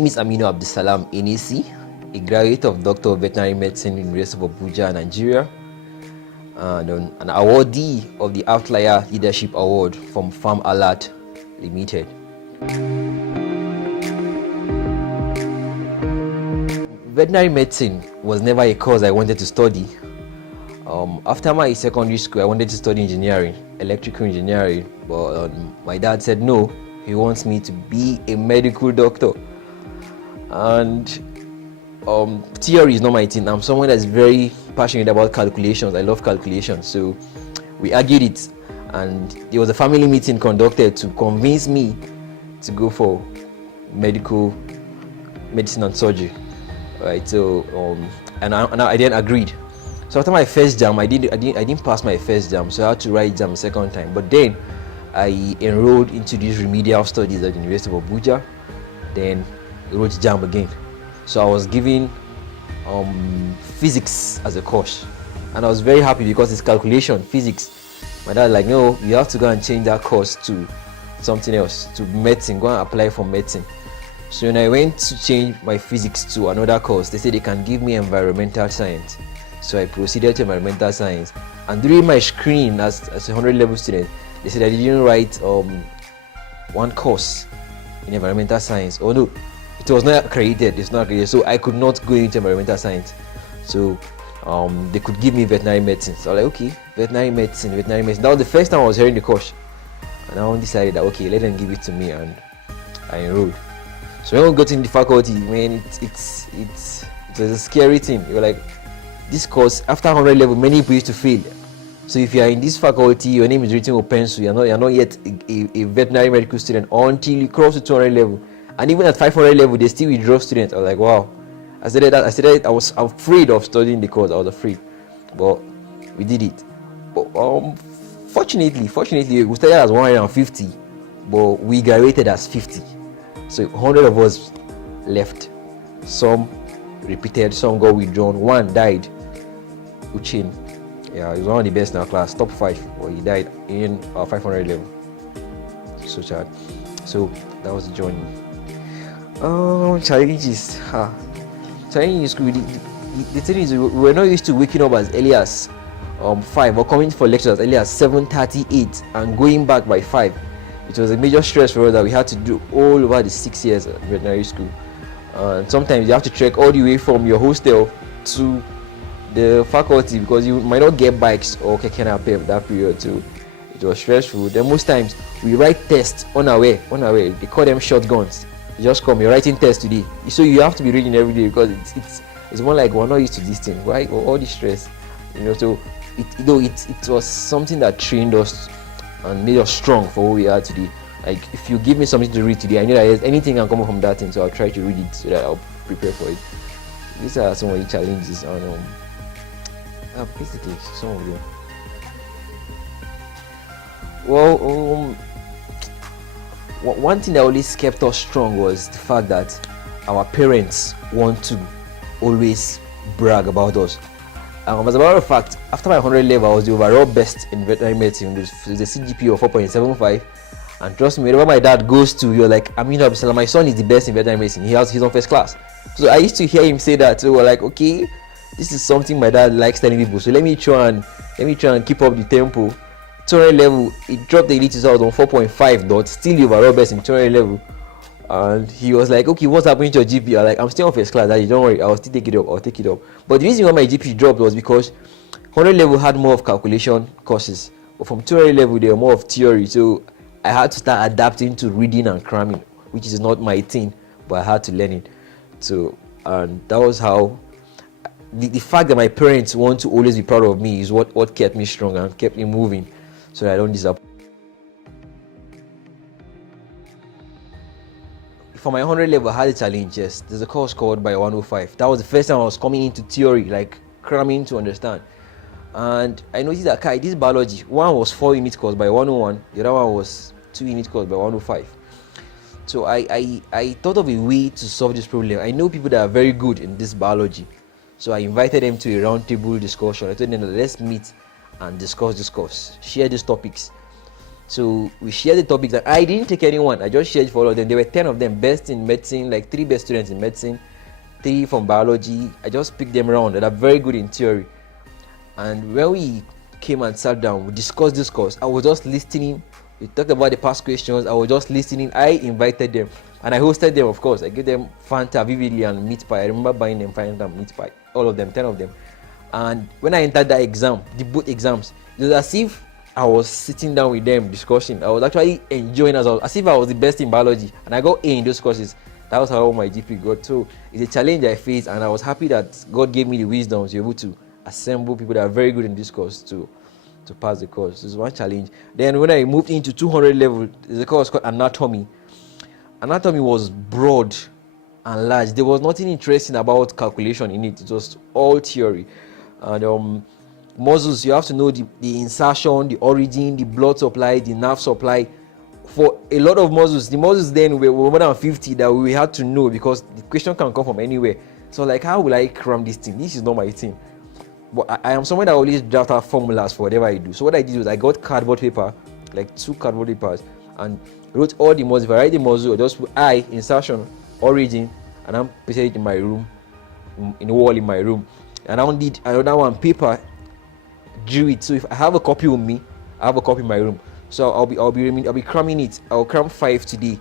name is Aminu Abdulsalam Aminu, a graduate of Doctor of Veterinary Medicine, University of Abuja, Nigeria, and an awardee of the OUTLIER Leadership Award from Farm Alert Limited. Veterinary medicine was never a course I wanted to study. After my secondary school, I wanted to study engineering, electrical engineering, but my dad said no, he wants me to be a medical doctor. And theory is not my thing. I'm someone that's very passionate about calculations. I love calculations. So we argued it, and there was a family meeting conducted to convince me to go for medicine and surgery. Right. So and I didn't agreed. So after my first jam, I didn't pass my first jam, so I had to write jam a second time. But then I enrolled into these remedial studies at the University of Abuja. Then I wrote jam again. So I was given physics as a course, and I was very happy because it's calculation, physics. My dad was like, no, you have to go and change that course to something else, to medicine. Go and apply for medicine. So when I went to change my physics to another course, they said they can give me environmental science. So I proceeded to environmental science, and during my screening as a 100 level student, they said I didn't write one course in environmental science. Oh no, it was not accredited. It's not accredited, so I could not go into environmental science. So they could give me veterinary medicine. So I was like, okay, veterinary medicine. That was the first time I was hearing the course, and I decided that okay, let them give it to me, and I enrolled. So when we got in the faculty, man, it's a scary thing. You're like, this course, after 100 level, many people used to fail. So if you are in this faculty, your name is written with pencil, you're not yet a veterinary medical student until you cross to 200 level. And even at 500 level, they still withdraw students. I was like, wow. I said that I was afraid of studying the course. I was afraid, but we did it. But fortunately, we started as 150, but we graduated as 50. So 100 of us left. Some repeated, some got withdrawn. One died. Uchin, yeah, he was one of the best in our class, top 5, but he died in our 500 level. So sad. So that was the journey. Challenges. Challenges. The thing is, we were not used to waking up as early as 5 or coming for lectures as early as 7:38 and going back by 5. It was a major stress for us that we had to do all over the 6 years at veterinary school. And sometimes you have to trek all the way from your hostel to the faculty because you might not get bikes or keke napep that period too. It was stressful. Then most times we write tests unaware. They call them shotguns. You just come, you're writing tests today. So you have to be reading every day because it's more like we're not used to this thing, right? All the stress, So it was something that trained us and made us strong for who we are today. Like if you give me something to read today, I know that anything can come from that thing, so I'll try to read it so that I'll prepare for it. These are some of the challenges, and basically some of them. Well, one thing that always kept us strong was the fact that our parents want to always brag about us. As a matter of fact, after my 100 level, I was the overall best in veterinary medicine with a CGPA of 4.75. And trust me, whenever my dad goes to, you're like, Aminu Abdulsalam, my son is the best in veterinary medicine. He's on first class. So I used to hear him say that. So we're like, okay, this is something my dad likes telling people. So let me try and keep up the tempo. 200 level, it dropped the elite result on 4.5 dot, still the overall best in 200 level. And he was like, okay, what's happening to your GP? I'm like, I'm still on first class, Daddy, don't worry, I'll still take it up. But the reason why my GP dropped was because 100 level had more of calculation courses, but from 200 level they were more of theory. So I had to start adapting to reading and cramming, which is not my thing, but I had to learn it. So, and that was how the fact that my parents want to always be proud of me is what kept me strong and kept me moving, so that I don't disappoint. For my 100 level, I had a challenge. Yes, there's a course called by 105. That was the first time I was coming into theory, like cramming to understand. And I noticed that this biology, one was 4-unit course by 101, the other one was 2-unit course by 105. So I thought of a way to solve this problem. I know people that are very good in this biology, so I invited them to a roundtable discussion. I told them, let's meet and discuss this course, share these topics. So we shared the topics, and I didn't take anyone. I just shared for all of them. There were 10 of them, best in medicine, like 3 best students in medicine, 3 from biology. I just picked them around that are very good in theory. And when we came and sat down, we discussed this course. I was just listening. We talked about the past questions. I was just listening. I invited them, and I hosted them, of course. I gave them Fanta, Vividly, and meat pie. I remember buying them Fanta and meat pie, all of them, 10 of them. And when I entered that exam, the both exams, it was as if I was sitting down with them discussing. I was actually enjoying as if I was the best in biology, and I got A in those courses. That was how my GP got. So it's a challenge I faced, and I was happy that God gave me the wisdom to be able to assemble people that are very good in this course to pass the course. This is one challenge. Then when I moved into 200 level, there's a course called anatomy. Anatomy was broad and large. There was nothing interesting about calculation in it. It was all theory. And muscles, you have to know the insertion, the origin, the blood supply, the nerve supply. For a lot of muscles, the muscles then were more than 50 that we had to know, because the question can come from anywhere. So like, how will I cram this thing? This is not my thing. But I am someone that always draft out formulas for whatever I do. So what I did was I got cardboard paper, like 2 cardboard papers, and wrote all the muscles. If I write the muscle, I just put I, insertion, origin, and I'm pasted it in my room, in the wall in my room. And I did another one, paper, drew it. So if I have a copy with me, I have a copy in my room. So I'll be cramming it. I'll cram 5 today.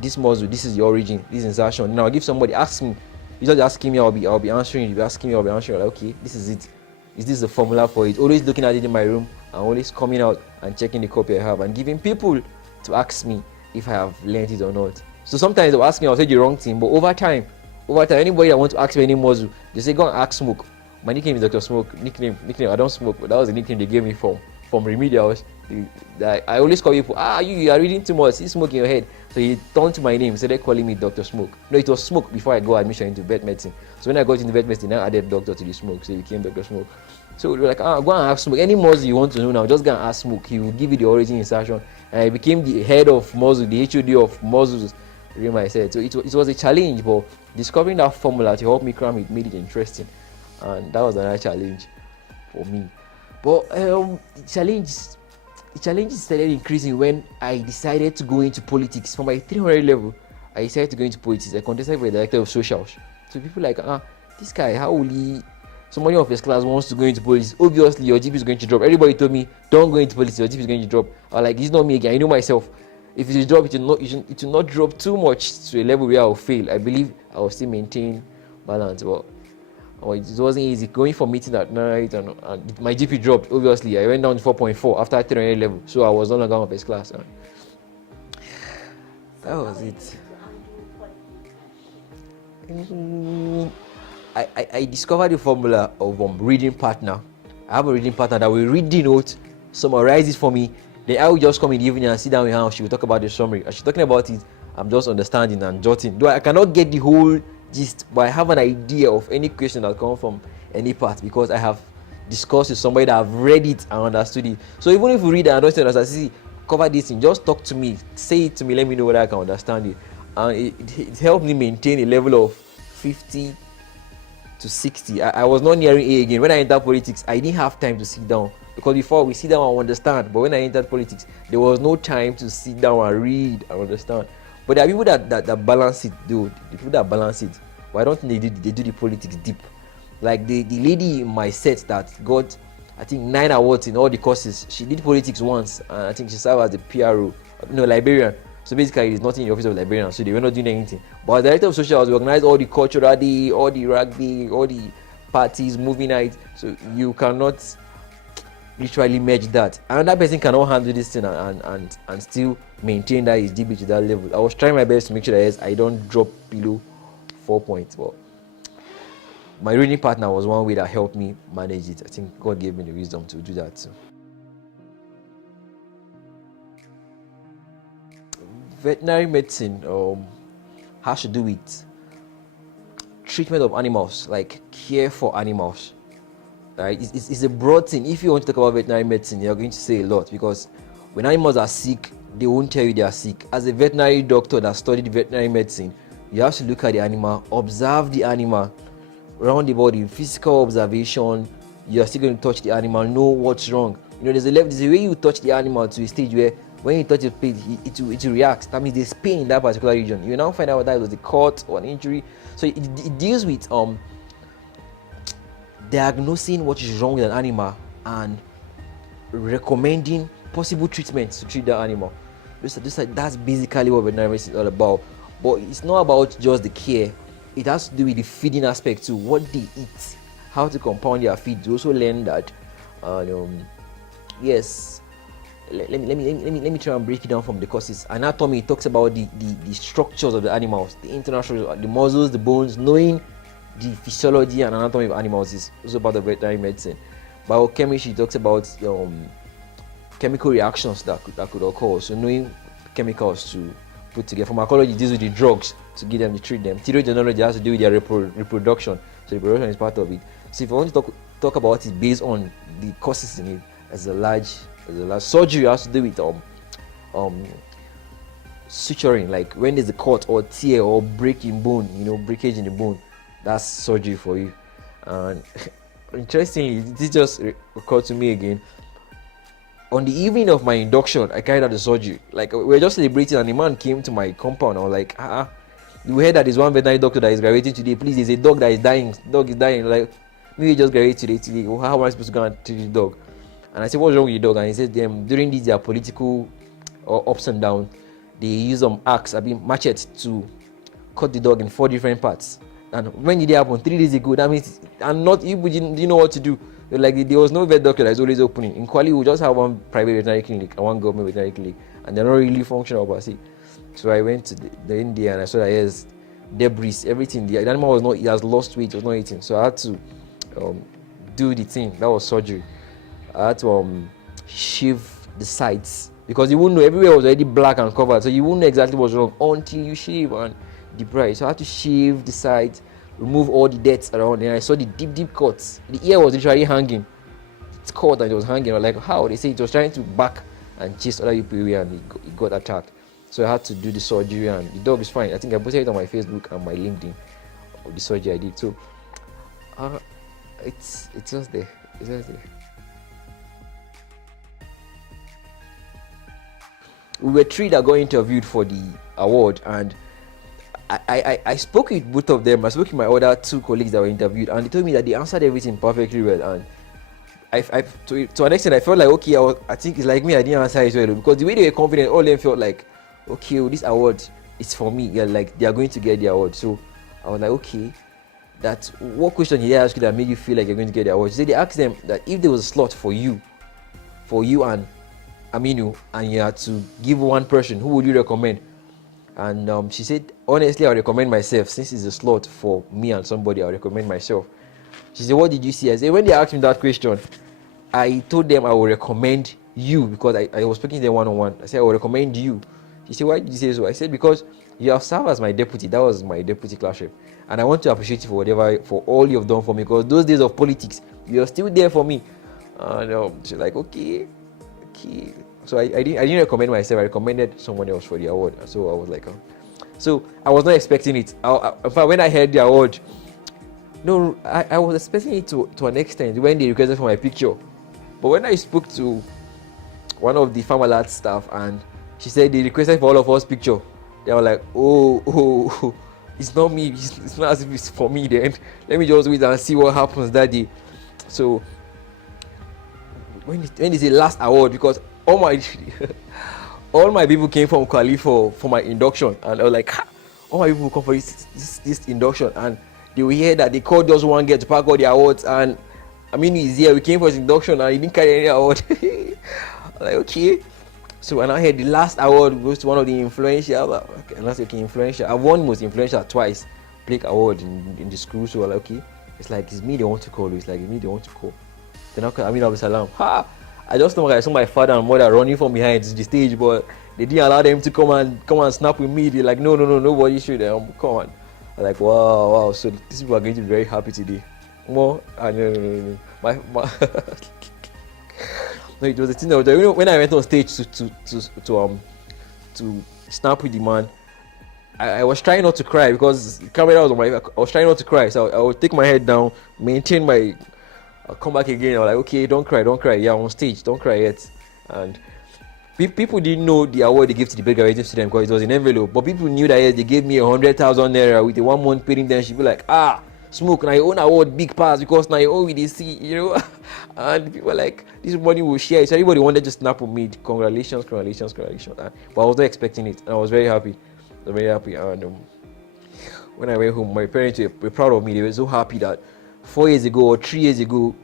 This muscle, this is the origin, this insertion. Now I'll give somebody, ask me. You just asking me, I'll be answering. You be asking me, I'll be answering. Like, okay, this is it. Is this the formula for it? Always looking at it in my room and always coming out and checking the copy I have and giving people to ask me if I have learned it or not. So sometimes they'll ask me, I'll say the wrong thing, but over time, anybody that wants to ask me any muscle, they say go and ask Smoke. My nickname is Dr. Smoke. Nickname. I don't smoke, but that was the nickname they gave me from remedials. I always call people, you are reading too much, see smoke in your head. So he turned to my name, so they're calling me Dr. Smoke. No, it was Smoke before I got admission into vet medicine. So when I got into vet medicine, I added doctor to the Smoke, so it became Dr. Smoke. So they were like, go and ask Smoke. Any muscle you want to know now, just go and ask Smoke. He will give you the origin insertion. And I became the head of muscle, the HOD of muscles during my set. So it was a challenge, but discovering that formula to help me cram it made it interesting. And that was another challenge for me. But the challenges started increasing when I decided to go into politics. For my 300 level, I decided to go into politics. I contested for the director of socials. So people like, this guy, how will he? Somebody of his class wants to go into politics. Obviously, your GP is going to drop. Everybody told me, don't go into politics. Your GP is going to drop. I was like, it's not me again. I know myself. If it drop, it will not drop too much to a level where I will fail. I believe I will still maintain balance. But it wasn't easy going for meeting at night, and my GP dropped. Obviously, I went down to 4.4 after 300 level, so I was no longer of his class. That was it. I discovered the formula of reading partner. I have a reading partner that will read the note, summarize it for me. Then I will just come in the evening and sit down with her, and she will talk about the summary. As she's talking about it, I'm just understanding and jotting. Though I cannot get the whole gist, but I have an idea of any question that comes from any part, because I have discussed with somebody that have read it and understood it. So even if you read and understand, as I see, cover this thing, just talk to me, say it to me, let me know whether I can understand it. And it helped me maintain a level of 50 to 60. I was not nearing A again. When I entered politics, I didn't have time to sit down, because before we sit down and understand, but when I entered politics, there was no time to sit down and read and understand. But there are people that balance it, though. The people that balance it. But I don't think they do the politics deep. Like the lady in my set that got, I think, 9 awards in all the courses. She did politics once, and I think she served as the PRO, librarian. So basically, it's not in the office of librarian, so they were not doing anything. But the director of socials organized all the cultural day, all the rugby, all the parties, movie nights. So you cannot literally merge that. Another person cannot handle this thing and still maintain that his GB to that level. I was trying my best to make sure that I don't drop below 4 points. But my reading partner was one way that helped me manage it. I think God gave me the wisdom to do that too. Veterinary medicine has to do with treatment of animals, like care for animals. Right? It's a broad thing. If you want to talk about veterinary medicine, you're going to say a lot, because when animals are sick, they won't tell you they are sick. As a veterinary doctor that studied veterinary medicine, you have to look at the animal, observe the animal around the body, physical observation. You are still going to touch the animal, know what's wrong. There's a way you touch the animal to a stage where when you touch the plate, it reacts. That means there's pain in that particular region. You now find out whether it was a cut or an injury. So it deals with diagnosing what is wrong with an animal and recommending possible treatments to treat that animal. That's basically what veterinary medicine is all about. But it's not about just the care. It has to do with the feeding aspect too. What they eat, how to compound their feed. You also learn that. Yes. Let me try and break it down from the courses. Anatomy talks about the structures of the animals, the internal structures, the muscles, the bones. Knowing the physiology and anatomy of animals is also part of veterinary medicine. Biochemistry talks about chemical reactions that could occur. So knowing chemicals to put together. Pharmacology deals with the drugs to give them to treat them. Theory has to do with their reproduction. So reproduction is part of it. So if I want to talk about it based on the courses in it, as a large surgery has to do with suturing, like when there's a cut or tear or break in bone, breakage in the bone, that's surgery for you. And interestingly, this just occurred to me again. On the evening of my induction, I carried out the surgery. Like, we were just celebrating, and the man came to my compound. I was like, we heard that there's one veterinary doctor that is graduating today. Please, there's a dog that is dying. Dog is dying. Like, maybe just graduated today. Well, how am I supposed to go and treat the dog? And I said, what's wrong with the dog? And he said, during these their political ups and downs, they use axe, machete to cut the dog in 4 different parts. And when did it happen? 3 days ago. That means, and not you didn't know what to do. Like, there was no vet doctor that is always opening. In Kuala, we just have one private veterinary clinic and one government veterinary clinic, and they're not really functional per se. So I went to the India and I saw that yes, debris, everything. The animal was not, it has lost weight, it was not eating. So I had to do the thing. That was surgery. I had to shave the sides because you wouldn't know, everywhere was already black and covered, so you wouldn't know exactly what's wrong until you shave and debride. So I had to shave the sides, remove all the dirt around, and I saw the deep cuts. The ear was literally hanging. It's cut and it was hanging. I was like, how? They say it was trying to back and chase other people away, and it got attacked. So I had to do the surgery, and the dog is fine. I think I posted it on my Facebook and my LinkedIn of the surgery I did. So it's just there. It's just there. We were 3 that got interviewed for the award, and I spoke with both of them. I spoke with my other 2 colleagues that were interviewed, and they told me that they answered everything perfectly well. And to an extent, I felt like, okay, I think it's like me, I didn't answer it well, because the way they were confident, all of them felt like, okay, well, this award is for me. Yeah, like they are going to get the award. So I was like, okay, that's what question did they ask you that made you feel like you're going to get the award? She said they asked them that if there was a slot for you and Aminu, and you had to give one person, who would you recommend? And she said, honestly, I would recommend myself. Since it's a slot for me and somebody, I would recommend myself. She said, what did you see? I said, when they asked me that question, I told them I would recommend you, because I was speaking to them one-on-one. I said, I would recommend you. She said, why did you say so? I said, because you have served as my deputy. That was my deputy class rep. And I want to appreciate you for all you have done for me, because those days of politics, you are still there for me. And she's like, okay. So I didn't recommend myself. I recommended someone else for the award. So I was like, so I was not expecting it. In fact, when I heard the award, no, I was expecting it to an extent when they requested for my picture. But when I spoke to one of the Farmalad staff, and she said they requested for all of us picture, they were like, oh, it's not me. It's not as if it's for me. Then let me just wait and see what happens that day. So when is the last award, because all my people came from Kuala for my induction, and I was like, all my people come for this induction, and they will hear that they called just one girl to pack all the awards, and I mean he's here, we came for his induction and he didn't carry any award. I'm like, okay. So when I heard the last award goes to one of the influential, okay, and that's okay, influential. I've won most influential twice, Blake Award in the school, so I'm like, okay, it's like it's me they want to call. It's like it's me they want to call. Then I mean Abdulsalam. I just know I saw my father and mother running from behind the stage, but they didn't allow them to come and snap with me. They're like, no, nobody should. Come on. I'm like, wow. So these people are going to be very happy today. More, no. My no, it was the thing that was there. When I went on stage to snap with the man, I was trying not to cry because the camera was on my. I was trying not to cry, so I would take my head down, maintain my. I'll come back again. I was like, okay, don't cry. Yeah, on stage, don't cry yet. And People didn't know the award they gave to the best graduating student because it was in envelope, but people knew that yes, they gave me 100,000 naira with a 1 month paid internship. Be like, smoke, now your own award big pass because now you own with the C, and people were like, this money will share. So everybody wanted to snap on me, congratulations. But I was not expecting it, and I was very happy. And when I went home, my parents were proud of me. They were so happy that 4 years ago or 3 years ago,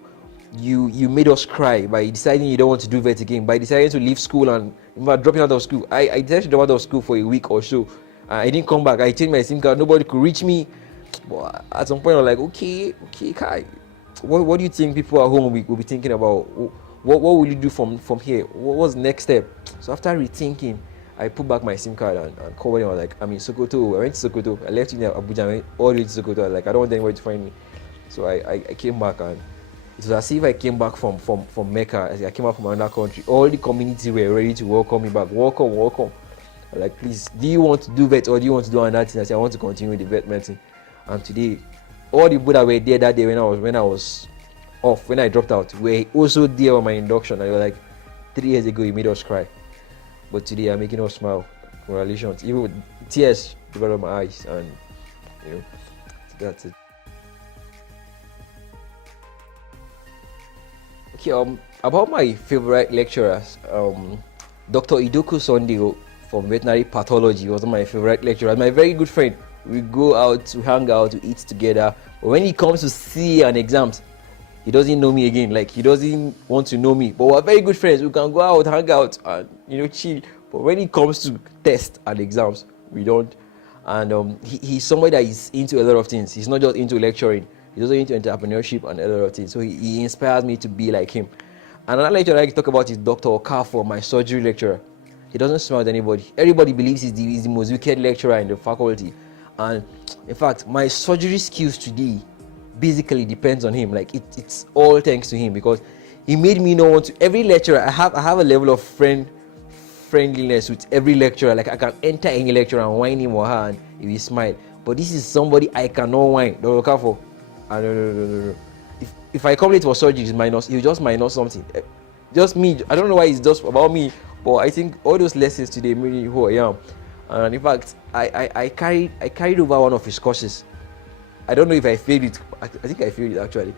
you made us cry by deciding you don't want to do vet again, by deciding to leave school and in fact dropping out of school. I decided to drop out of school for a week or so. I didn't come back. I changed my SIM card. Nobody could reach me. But at some point, I was like, okay, Kai, what do you think people at home will be thinking about? What will you do from here? What was the next step? So after rethinking, I put back my SIM card and called him. I was like, I'm in Sokoto. I went to Sokoto. I left in Abuja. I went all the way to Sokoto. I was like, I don't want anybody to find me. So I came back, and it was as if I came back from Mecca. I came back from another country. All the community were ready to welcome me back. Welcome. I was like, please, do you want to do vet or do you want to do another thing? I said, I want to continue with the vet medicine. And today, all the people that were there that day when I was off, when I dropped out, were also there on my induction. And they were like, 3 years ago you made us cry, but today I'm making us smile. Congratulations. Even with tears out of my eyes, and that's it. Okay, about my favorite lecturers, Dr. Idoku Sunday from veterinary pathology was my favorite lecturer. My very good friend. We go out to hang out, to eat together. But when it comes to CA and exams, he doesn't know me again. Like, he doesn't want to know me. But we're very good friends. We can go out, hang out, and chill. But when it comes to tests and exams, we don't. And he's somebody that is into a lot of things. He's not just into lecturing. He's also into entrepreneurship and a lot of things. So he inspires me to be like him. Another lecturer I like to talk about is Dr. Okafor, my surgery lecturer. He doesn't smile at anybody. Everybody believes he's the most wicked lecturer in the faculty. And in fact, my surgery skills today basically depends on him. Like, it's all thanks to him, because he made me know every lecturer. I have a level of friendliness with every lecturer. Like, I can enter any lecturer and whine him or her and he will smile. But this is somebody I cannot whine. Don't look out for. No. If I come late for surgery, he'll just minus something. Just me. I don't know why it's just about me, but I think all those lessons today made me who I am. And in fact, I carried over one of his courses. I don't know if I failed it. I think I failed it actually.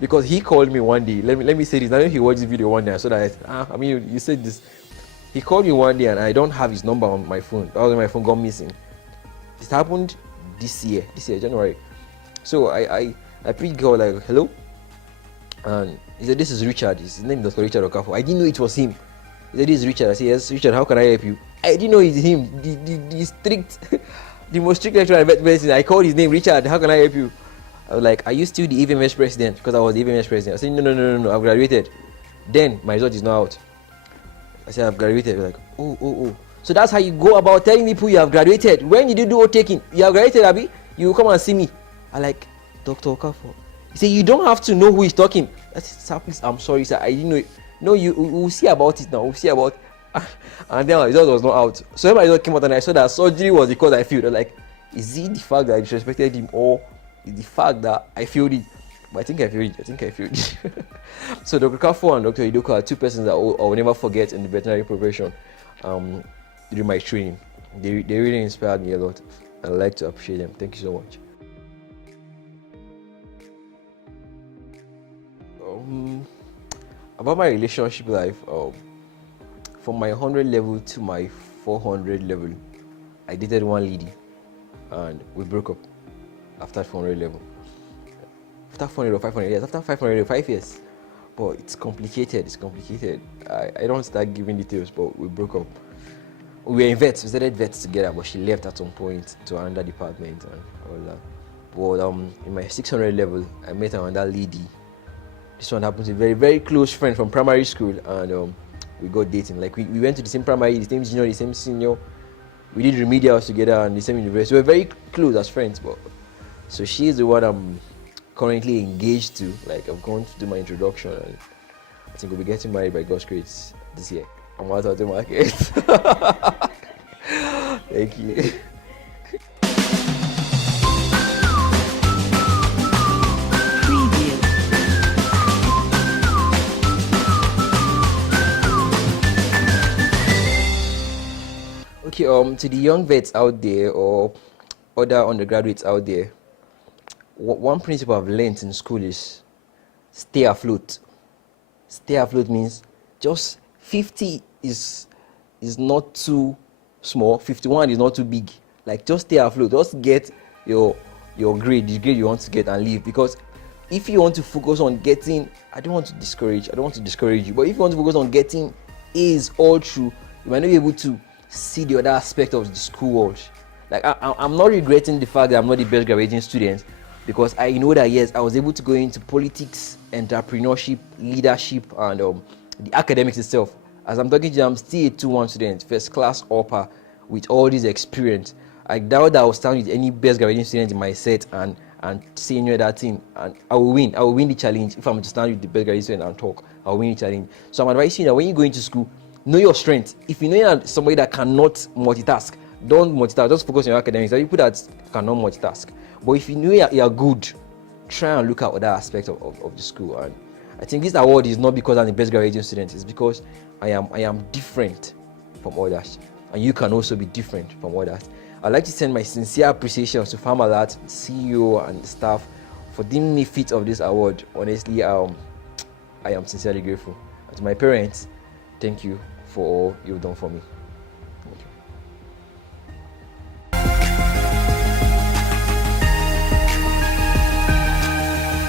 Because he called me one day. Let me say this. I know he watched this video one day. So that you said this. He called me one day and I don't have his number on my phone. That was when my phone got missing. This happened this year, January. So I picked the call, like, hello? And he said, this is Richard. His name is Dr. Richard Okafor. I didn't know it was him. He said, this is Richard. I said, yes, Richard, how can I help you? I didn't know it's him. The strict, the most strict lecturer I met. I called his name, Richard, how can I help you? I was like, are you still the EVMS president? Because I was the EVMS president. I said, no, I've graduated. Then my result is not out. I said, I've graduated. He was like, oh. So that's how you go about telling people you have graduated. When did you do taking? You have graduated, Abi? You come and see me. I like, Dr. Okafor. He said, you don't have to know who is talking. I said, sir, please, I'm sorry, sir. I didn't know it. No, we'll see about it now. We'll see about it. And then my result was not out. So when my result came out and I saw that surgery was the cause I failed, I was like, is it the fact that I disrespected him, or is the fact that I failed it? But I think I failed it. So Dr. Okafor and Dr. Idoku are two persons that I will never forget in the veterinary profession during my training. They really inspired me a lot. I'd like to appreciate them. Thank you so much. About my relationship life, from my 100 level to my 400 level, I dated one lady and we broke up after 400 level. After 400 or 500 years, after 500 or 5 years. But it's complicated. I don't start giving details, but we broke up. We were in vets, we started vets together, but she left at some point to another department and all that. But in my 600 level, I met another lady. This one happened to a very, very close friend from primary school, and we got dating. Like, we went to the same primary, the same junior, the same senior. We did remedials together and the same university. We were very close as friends. But so she's the one I'm currently engaged to. Like, I'm going to do my introduction, and I think we'll be getting married by God's grace this year. I'm out of the market. Thank you. Okay, to the young vets out there or other undergraduates out there, one principle I've learned in school is stay afloat. Stay afloat means just 50 is not too small, 51 is not too big. Like, just stay afloat. Just get your grade, the grade you want to get, and leave. Because if you want to focus on getting, I don't want to discourage you, but if you want to focus on getting A's all through, you might not be able to see the other aspect of the school world. Like, I'm not regretting the fact that I'm not the best graduating student, because I know that yes, I was able to go into politics, entrepreneurship, leadership, and the academics itself. As I'm talking to you, I'm still a 2-1 student, first class upper, with all this experience. I doubt that I will stand with any best graduating student in my set and say any other thing, and I will win. I will win the challenge. If I'm to stand with the best graduating student and talk, I will win the challenge. So I'm advising you that when you go into school, know your strength. If you know you're somebody that cannot multitask, don't multitask. Just focus on your academics. There are people that cannot multitask. But if you know you're good, try and look at other aspects of the school. And I think this award is not because I'm the best graduating student. It's because I am different from others, and you can also be different from others. I'd like to send my sincere appreciations to Farmalart, CEO, and staff for deeming me fit of this award. Honestly, I am sincerely grateful. And to my parents, thank you for all you've done for me.